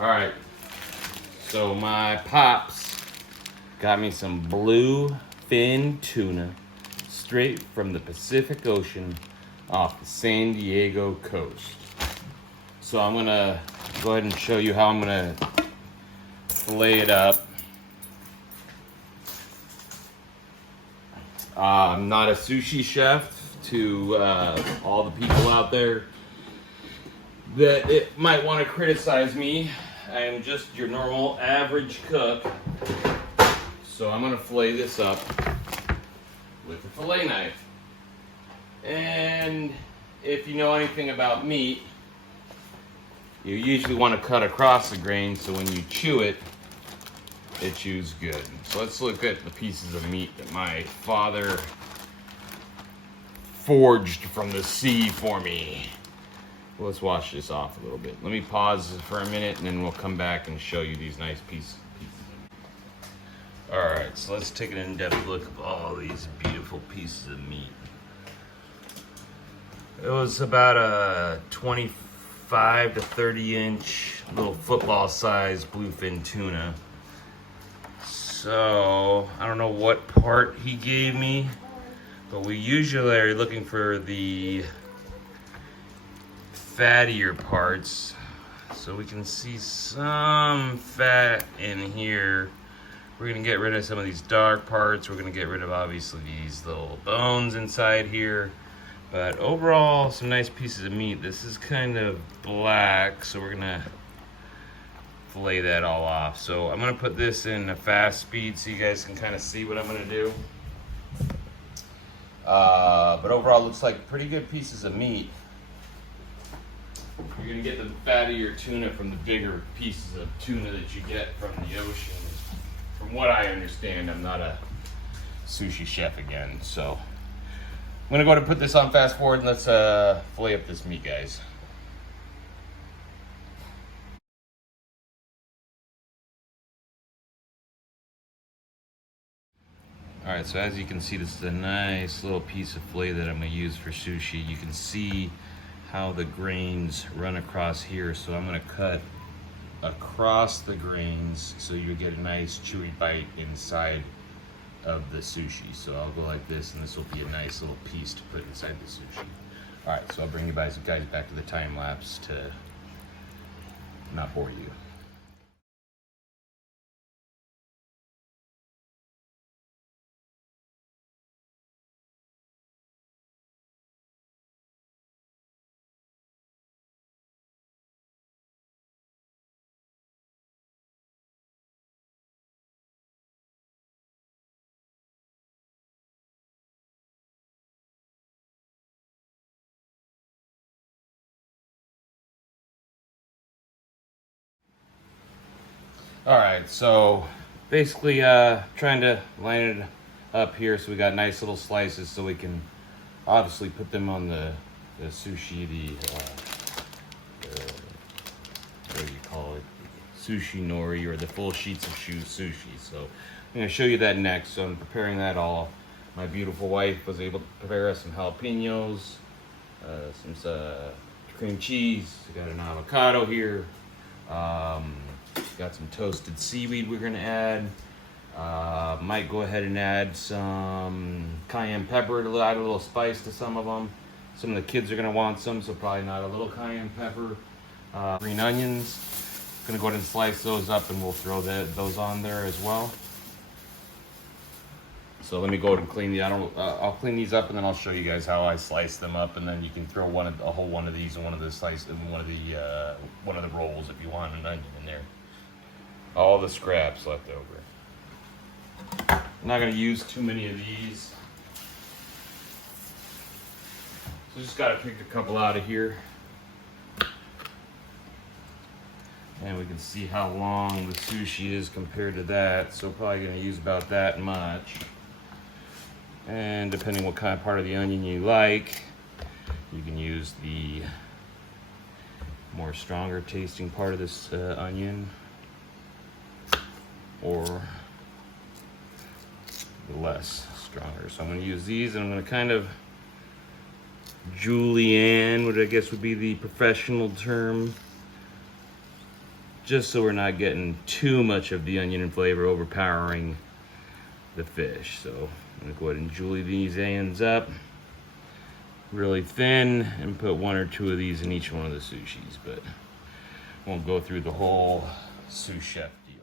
All right, so my pops got me some bluefin tuna straight from the Pacific Ocean off the San Diego coast. So I'm gonna go ahead and show you how I'm gonna fillet it up. I'm not a sushi chef. To all the people out there that it might want to criticize me, I am just your normal average cook. So I'm gonna fillet this up with a fillet knife. And if you know anything about meat, you usually want to cut across the grain so when you chew it, it chews good. So let's look at the pieces of meat that my father forged from the sea for me. Well, let's wash this off a little bit. Let me pause for a minute and then we'll come back and show you these nice pieces. All right, so let's take an in-depth look at all these beautiful pieces of meat. It was about a 25 to 30 inch little football sized bluefin tuna. So I don't know what part he gave me, but we usually are looking for the fattier parts. So we can see some fat in here. We're gonna get rid of some of these dark parts. We're gonna get rid of obviously these little bones inside here. But overall, some nice pieces of meat. This is kind of black, so we're gonna fillet that all off. So I'm gonna put this in a fast speed so you guys can kind of see what I'm gonna do. But overall, looks like pretty good pieces of meat. You're gonna get the fattier tuna from the bigger pieces of tuna that you get from the ocean. From what I understand, I'm not a sushi chef again, so I'm gonna go ahead and put this on fast forward and let's fillet up this meat, guys. All right, so as you can see, this is a nice little piece of fillet that I'm gonna use for sushi. You can see how the grains run across here, so I'm gonna cut across the grains so you get a nice chewy bite inside of the sushi. So I'll go like this, and this will be a nice little piece to put inside the sushi. All right, so I'll bring you guys back to the time lapse to not bore you. All right, so basically trying to line it up here so we got nice little slices so we can obviously put them on the sushi, what do you call it? Sushi nori, or the full sheets of sushi. So I'm gonna show you that next. So I'm preparing that all. My beautiful wife was able to prepare us some jalapenos, some cream cheese. We got an avocado here. Got some toasted seaweed we're gonna add. Might go ahead and add some cayenne pepper to add a little spice to some of them. Some of the kids are gonna want some, so probably not a little cayenne pepper. Green onions. Gonna go ahead and slice those up, and we'll throw those on there as well. So let me go ahead and clean the. I'll clean these up, and then I'll show you guys how I slice them up, and then you can throw a whole one of these in one of the rolls if you want an onion in there. All the scraps left over. I'm not going to use too many of these. So just got to pick a couple out of here. And we can see how long the sushi is compared to that. So probably going to use about that much. And depending what kind of part of the onion you like, you can use the more stronger tasting part of this onion, or the less stronger. So I'm going to use these, and I'm going to kind of julienne, what I guess would be the professional term, just so we're not getting too much of the onion and flavor overpowering the fish. So I'm gonna go ahead and julie these ends up really thin and put 1 or 2 of these in each one of the sushis, but won't go through the whole sous chef deal.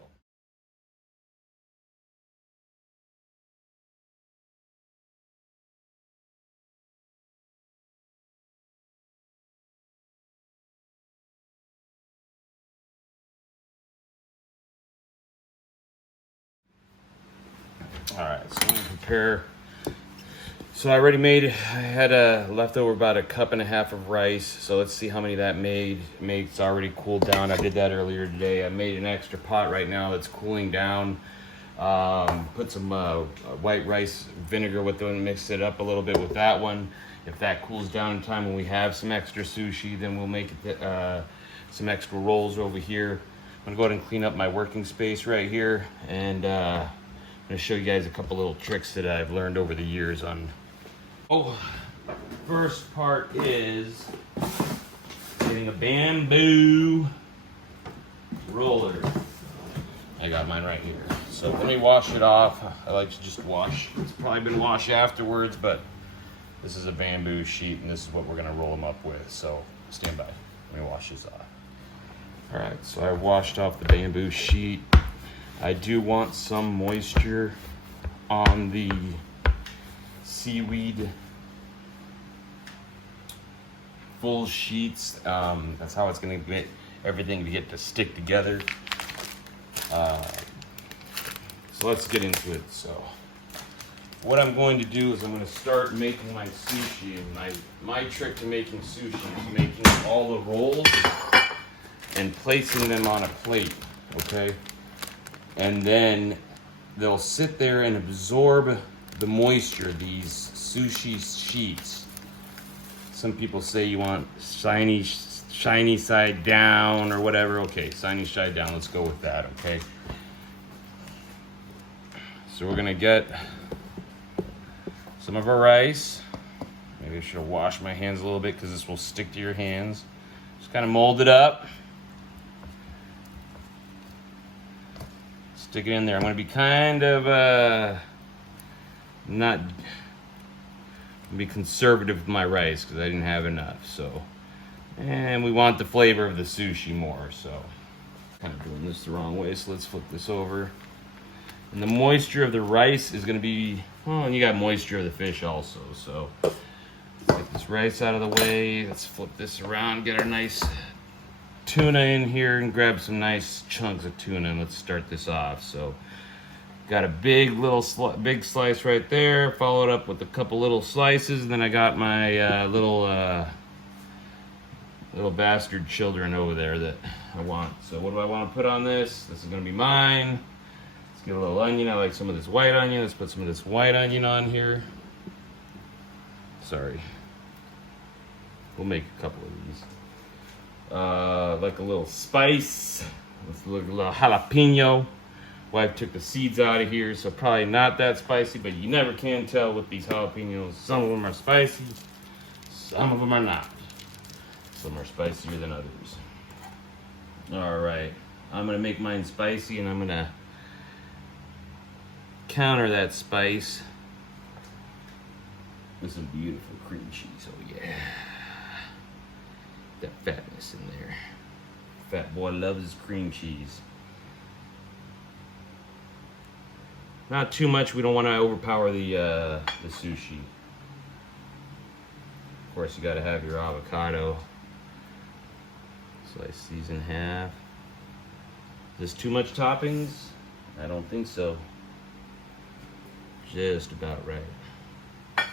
All right, so I'm gonna prepare. So I already made, I had a leftover about 1.5 cups of rice. So let's see how many that made. It's already cooled down. I did that earlier today. I made an extra pot right now that's cooling down. Put some white rice vinegar with it and mix it up a little bit with that one. If that cools down in time when we have some extra sushi, then we'll make it some extra rolls over here. I'm gonna go ahead and clean up my working space right here, and I'm gonna show you guys a couple little tricks that I've learned over the years on. Oh, first part is getting a bamboo roller. I got mine right here. So let me wash it off. I like to just wash. It's probably been washed afterwards, but this is a bamboo sheet, and this is what we're gonna roll them up with. So stand by. Let me wash this off. All right, so I washed off the bamboo sheet. I do want some moisture on the seaweed full sheets. That's how it's gonna get everything to get to stick together. So let's get into it. So what I'm going to do is I'm going to start making my sushi. And my trick to making sushi is making all the rolls and placing them on a plate, okay? And then they'll sit there and absorb the moisture, these sushi sheets. Some people say you want shiny side down or whatever. Okay, shiny side down, let's go with that, okay? So we're gonna get some of our rice. Maybe I should wash my hands a little bit because this will stick to your hands. Just kind of mold it up. Stick it in there. I'm gonna be kind of not be conservative with my rice because I didn't have enough. So, and we want the flavor of the sushi more. So, kind of doing this the wrong way. So let's flip this over. And the moisture of the rice is gonna be, well, and you got moisture of the fish also. So, get this rice out of the way. Let's flip this around. Get our nice tuna in here and grab some nice chunks of tuna, and let's start this off. So got a big slice right there, followed up with a couple little slices, and then I got my little bastard children over there that I want. So what do I want to put on this? This is gonna be mine. Let's get a little onion. I like some of this white onion. Let's put some of this white onion on here. Sorry, we'll make a couple of these. Like a little spice, a little jalapeno. Wife took the seeds out of here, so probably not that spicy, but you never can tell with these jalapenos. Some of them are spicy, some of them are not. Some are spicier than others. All right, I'm gonna make mine spicy, and I'm gonna counter that spice with some beautiful cream cheese. Oh yeah. That fatness in there. Fat boy loves his cream cheese. Not too much. We don't want to overpower the sushi. Of course, you got to have your avocado. Slice these in half. Is this too much toppings? I don't think so. Just about right. Let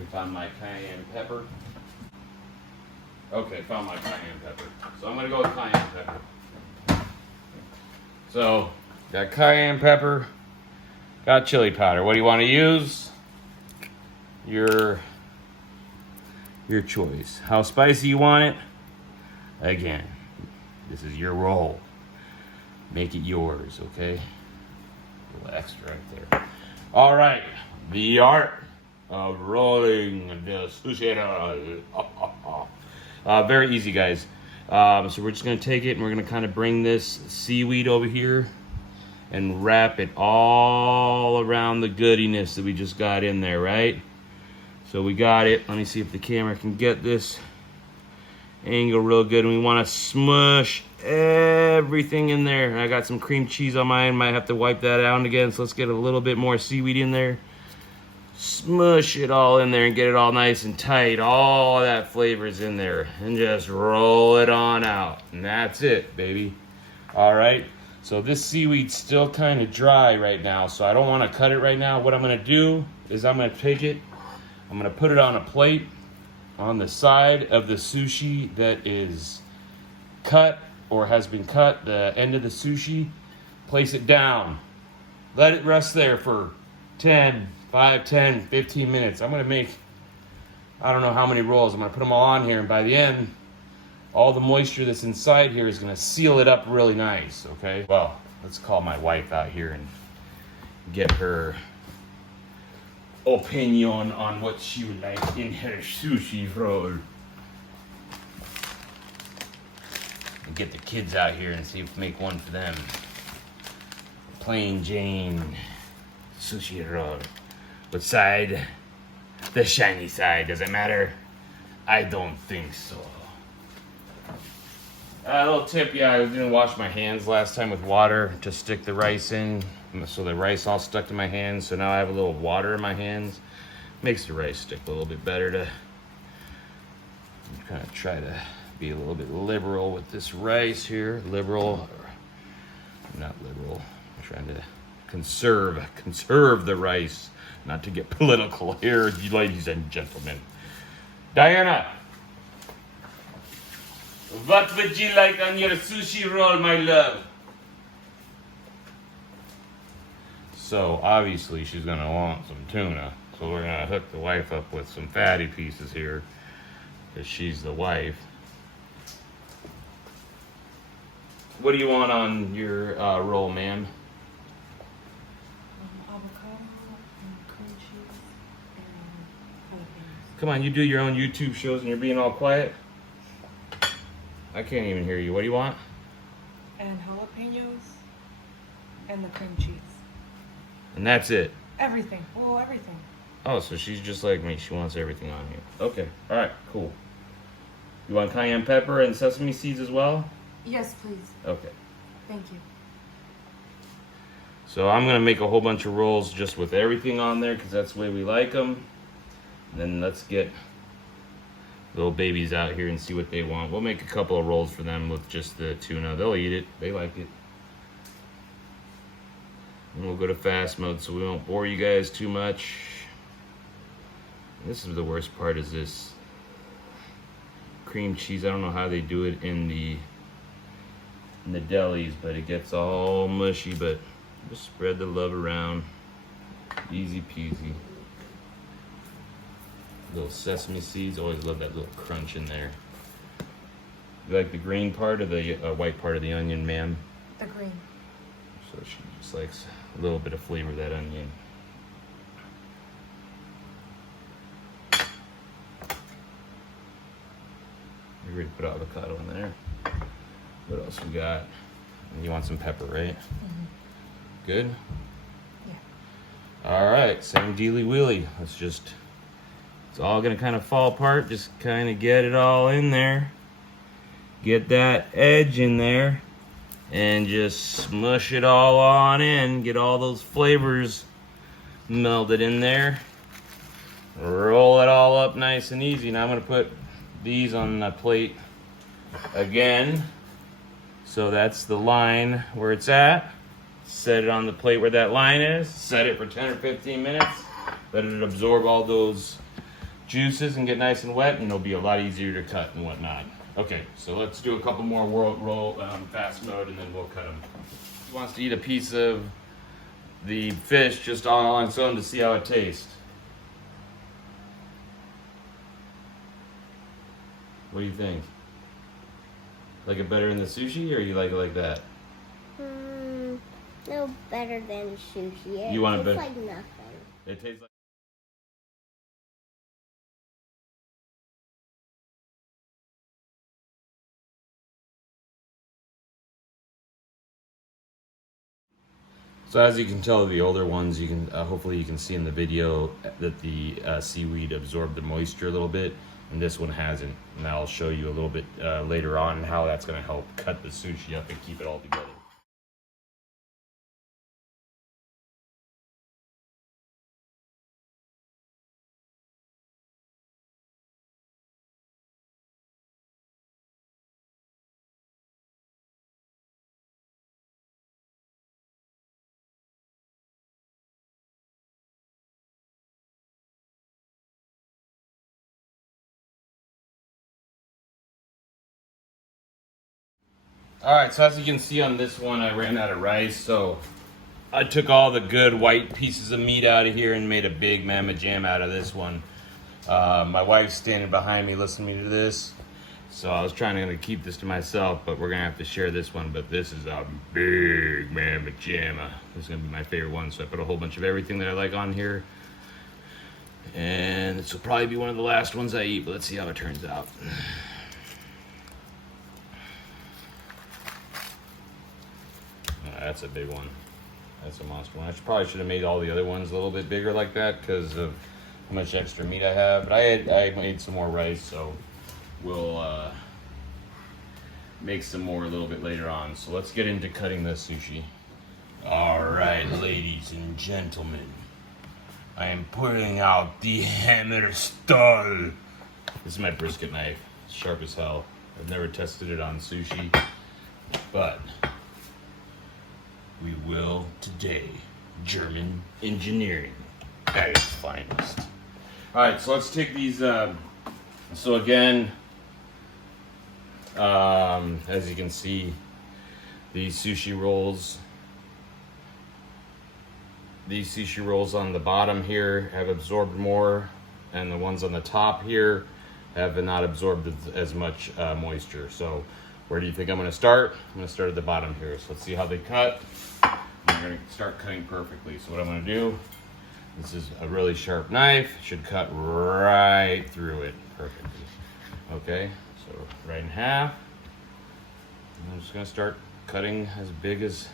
me find my cayenne pepper. Okay, found my cayenne pepper. So I'm gonna go with cayenne pepper. So, got cayenne pepper, got chili powder. What do you want to use? Your choice. How spicy you want it? Again, this is your roll. Make it yours, okay? A little extra right there. All right, the art of rolling the sushi roll. Very easy, guys. So we're just gonna take it and we're gonna kind of bring this seaweed over here and wrap it all around the goodiness that we just got in there, right? So we got it. Let me see if the camera can get this angle real good. And we want to smush everything in there. I got some cream cheese on mine. Might have to wipe that out again. So let's get a little bit more seaweed in there. Smush it all in there and get it all nice and tight. All that flavor's in there. And just roll it on out. And that's it, baby. All right. So this seaweed's still kind of dry right now. So I don't want to cut it right now. What I'm going to do is I'm going to take it. I'm going to put it on a plate on the side of the sushi that is cut or has been cut. The end of the sushi. Place it down. Let it rest there for 5, 10, 15 minutes. I'm going to make, I don't know how many rolls. I'm going to put them all on here. And by the end, all the moisture that's inside here is going to seal it up really nice, okay? Well, let's call my wife out here and get her opinion on what she would like in her sushi roll. And get the kids out here and see if we make one for them. Plain Jane sushi roll. What side? The shiny side. Does it matter? I don't think so. A little tip, yeah, I didn't wash my hands last time with water to stick the rice in. So the rice all stuck to my hands. So now I have a little water in my hands. Makes the rice stick a little bit better to kind of try to be a little bit liberal with this rice here. Liberal, or not liberal. I'm trying to conserve the rice. Not to get political here, ladies and gentlemen. Diana, what would you like on your sushi roll, my love? So obviously she's gonna want some tuna. So we're gonna hook the wife up with some fatty pieces here, because she's the wife. What do you want on your roll, ma'am? Avocado and cream cheese and jalapenos. Come on, you do your own YouTube shows and you're being all quiet. I can't even hear you. What do you want? And jalapenos and the cream cheese. And that's it. Everything. Well, everything. Oh, so she's just like me. She wants everything on here. Okay. All right. Cool. You want cayenne pepper and sesame seeds as well? Yes, please. Okay. Thank you. So I'm going to make a whole bunch of rolls just with everything on there because that's the way we like them. And then let's get little babies out here and see what they want. We'll make a couple of rolls for them with just the tuna. They'll eat it. They like it. And we'll go to fast mode so we won't bore you guys too much. This is the worst part, is this cream cheese. I don't know how they do it in the delis, but it gets all mushy. But just spread the love around. Easy peasy. Little sesame seeds. Always love that little crunch in there. You like the green part or the white part of the onion, ma'am? The green. So she just likes a little bit of flavor of that onion. We already put avocado in there. What else we got? You want some pepper, right? Mm-hmm. Good? Yeah. All right, same dealy wheelie. It's all gonna kind of fall apart. Just kind of get it all in there. Get that edge in there. And just smush it all on in. Get all those flavors melded in there. Roll it all up nice and easy. Now I'm gonna put these on the plate again. So that's the line where it's at. Set it on the plate where that line is. Set it for 10 or 15 minutes. Let it absorb all those juices and get nice and wet, and it'll be a lot easier to cut and whatnot. Okay, so let's do a couple more roll fast mode, and then we'll cut them. He wants to eat a piece of the fish just all on its own to see how it tastes. What do you think? Like it better in the sushi, or you like it like that? No better than sushi. You want it better? It's like nothing. It tastes like So as you can tell, the older ones, you can hopefully you can see in the video that the seaweed absorbed the moisture a little bit, and this one hasn't. And I'll show you a little bit later on how that's going to help cut the sushi up and keep it all together. Alright, so as you can see on this one, I ran out of rice, so I took all the good white pieces of meat out of here and made a big mamma jam out of this one. My wife's standing behind me listening to this, so I was trying to keep this to myself, but we're gonna have to share this one. But this is a big mamma jamma. This is gonna be my favorite one, so I put a whole bunch of everything that I like on here. And this will probably be one of the last ones I eat, but let's see how it turns out. That's a big one. That's a monster one. I probably should have made all the other ones a little bit bigger like that because of how much extra meat I have. But I made some more rice, so we'll make some more a little bit later on. So let's get into cutting this sushi. All right, ladies and gentlemen, I am putting out the hammer stall. This is my brisket knife. It's sharp as hell. I've never tested it on sushi, but we will today. German engineering at its finest. All right, so let's take these. So again, as you can see, these sushi rolls. These sushi rolls on the bottom here have absorbed more, and the ones on the top here have not absorbed as much moisture. So where do you think I'm going to start? I'm going to start at the bottom here. So let's see how they cut. I'm going to start cutting perfectly. So what I'm going to do, this is a really sharp knife. It should cut right through it perfectly. Okay, so right in half. I'm just going to start cutting as big as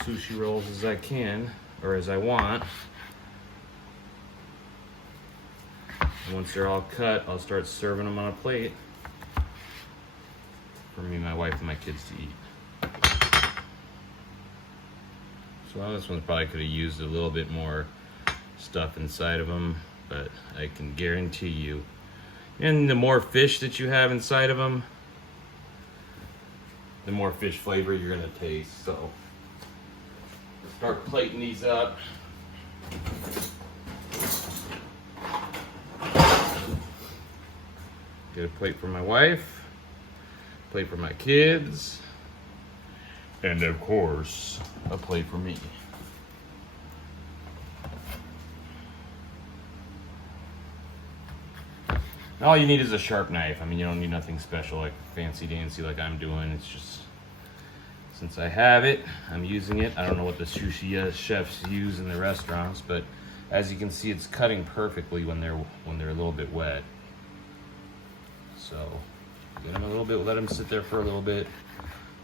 sushi rolls as I can, or as I want. And once they're all cut, I'll start serving them on a plate for me, my wife, and my kids to eat. So this one probably could have used a little bit more stuff inside of them, but I can guarantee you, and the more fish that you have inside of them, the more fish flavor you're gonna taste. So start plating these up. Get a plate for my wife, plate for my kids, and of course, a plate for me. And all you need is a sharp knife. I mean, you don't need nothing special like fancy dancy like I'm doing. It's just, since I have it, I'm using it. I don't know what the sushi chefs use in the restaurants, but as you can see, it's cutting perfectly when they're a little bit wet. So get them a little bit, let them sit there for a little bit,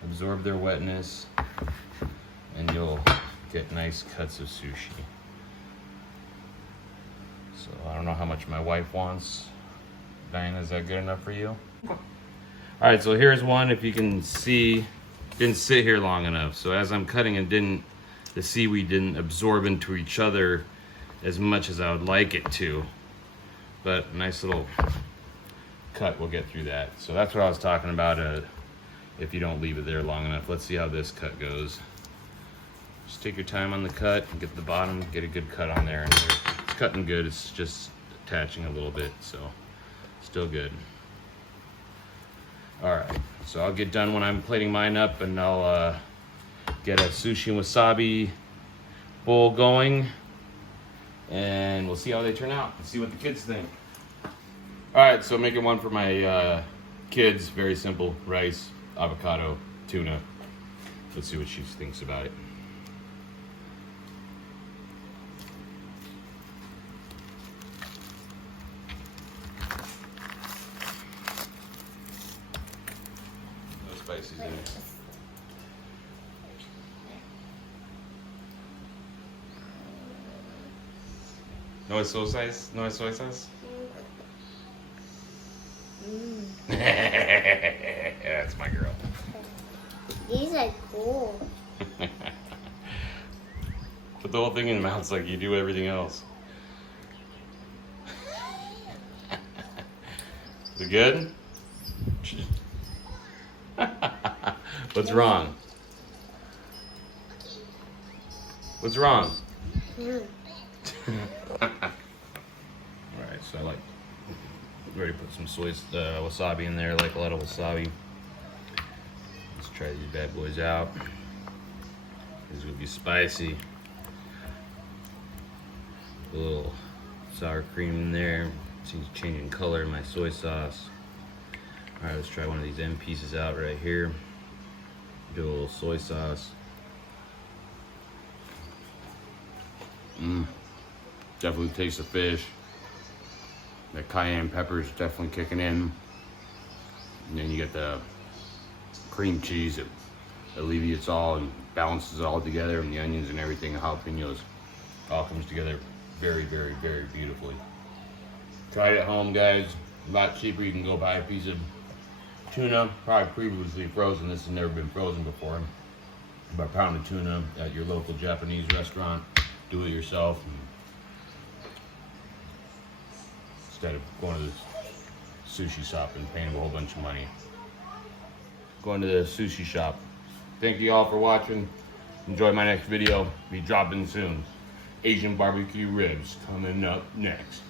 absorb their wetness, and you'll get nice cuts of sushi. So I don't know how much my wife wants. Diana, is that good enough for you? All right, so here's one. If you can see, didn't sit here long enough. So as I'm cutting it, the seaweed didn't absorb into each other as much as I would like it to. But a nice little cut will get through that. So that's what I was talking about. If you don't leave it there long enough. Let's see how this cut goes. Just take your time on the cut and get the bottom, get a good cut on there. And it's cutting good, it's just attaching a little bit, so still good. All right, so I'll get done when I'm plating mine up, and I'll get a sushi and wasabi bowl going, and we'll see how they turn out and see what the kids think. All right, so making one for my kids, very simple: rice, avocado, tuna. Let's see what she thinks about it. No spices in it. No soy sauce? No soy sauce? Mm. That's my girl. These are cool. Put the whole thing in your mouth like you do everything else. Is it good? What's wrong? What's wrong? Mm. Alright, so I like ready to put some wasabi in there, like a lot of wasabi. Let's try these bad boys out. These will be spicy. A little sour cream in there. Seems changing color in my soy sauce. Alright, let's try one of these end pieces out right here. Do a little soy sauce. Definitely taste the fish. The cayenne pepper is definitely kicking in. And then you get the cream cheese that alleviates all and balances it all together, and the onions and everything, the jalapenos. All comes together very, very, very beautifully. Try it at home, guys. A lot cheaper. You can go buy a piece of tuna, probably previously frozen. This has never been frozen before. Buy a pound of tuna at your local Japanese restaurant. Do it yourself. Instead of going to the sushi shop and paying a whole bunch of money. Going to the sushi shop. Thank you all for watching. Enjoy my next video. Be dropping soon. Asian barbecue ribs coming up next.